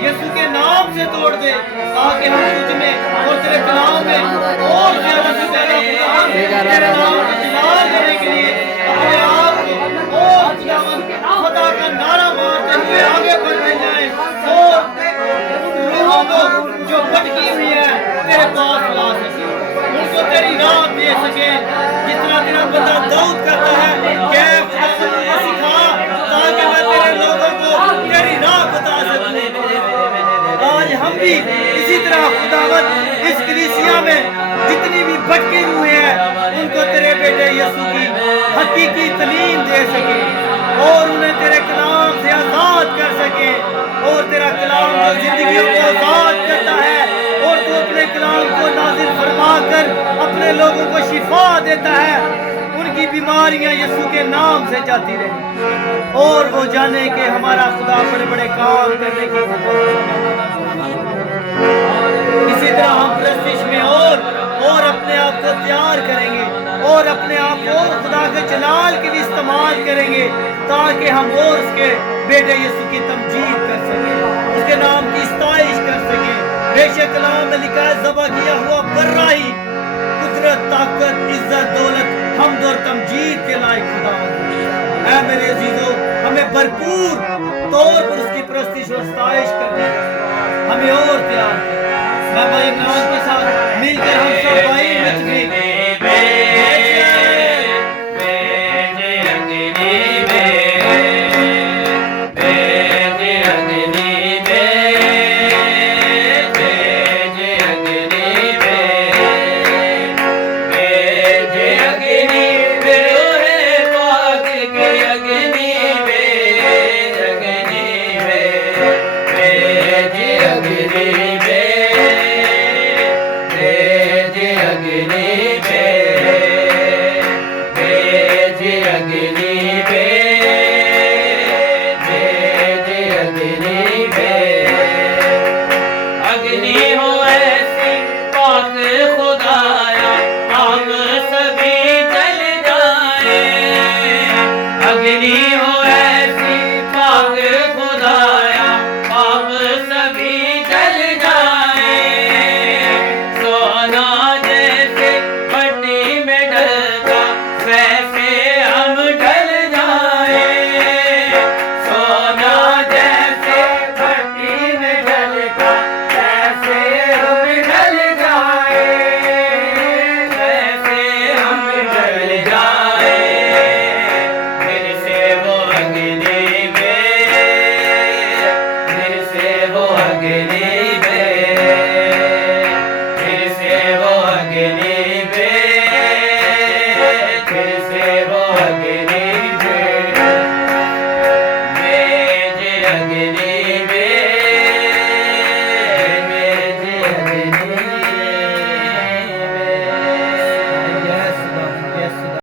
यीशु के नाम से तोड़ दे, ताकि हम तुझ में और तेरे कलाम में और ज्यादा से ज्यादा तेरे नाम को जलाल देने के लिए अपने आप को और खुदा का नारा मारते हुए आगे बढ़ते जाए और उन लोगों को जो भटकी हुई है तेरे पास ला सके, उनको तेरी राह दे सके, जितना तेरा बंदा दाऊद करता है। कैफ खुदा सिखा, ताकि मैं तेरे लोगों को तेरी राह बता सकूं। आज हम भी इसी तरह खुदावंद इस कलीसिया में जितनी भी भटकी हुए हैं उनको तेरे बेटे यीशु की हकीकी तालीम दे सके और उन्हें तेरे कलाम से आजाद कर सके, और तेरा कलाम जो जिंदगियों को आजाद करता है और तू अपने कलाम को नाजिल फरमा कर अपने लोगों को शिफा देता है, उनकी बीमारियां यीशु के नाम से जाती रहे और वो जाने के हमारा खुदा बड़े बड़े काम करने की। इसी तरह हम प्रस्तिश में और अपने आप को तैयार करेंगे और अपने आप को खुदा के जलाल के लिए इस्तेमाल करेंगे, ताकि हम और उसके बेटे यीशु की तमजीद कर सकें, उसके नाम की इस्ताइश कर सकें। बेशक कलाम में लिखा है, ज़बा किया हुआ बर्राही कुदरत ताकत इज्जत दौलत हमद और तमजीद के लायक खुदा है। मेरे अजीजों, हमें भरपूर तौर पर उसकी प्रस्तिश और इस्ताइश करनी है, हमें और तैयार करें। बाबा इमरान के साथ मिलकर हम सब भाई मच में अग्नि